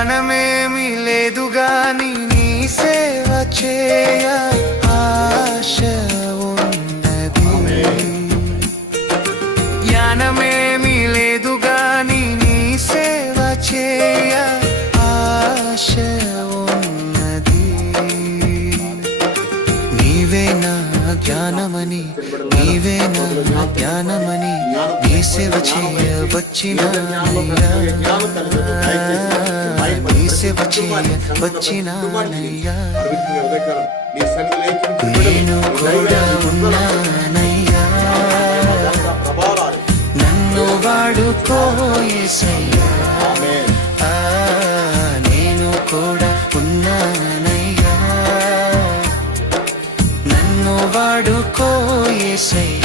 జ్ఞానమేమి లేదు గాని నీ సేవ చేయ ఆశ ఉన్నది. జ్ఞానమేమి లేదు గాని నీ సేవ చేయ ఆశ ఉన్నది. నీవే నా జ్ఞానమని, నీవే నా జ్ఞానమని, నీ సేవ చేయ వచ్చినానయ్యా, నీ సేవ చేయ వచ్చినానయ్యా. నేను కూడా ఉన్నానయ్యా, నన్ను వాడుకో యేసయ్యా. నేను కూడా ఉన్నానయ్యా, నన్ను వాడుకో యేసయ్యా.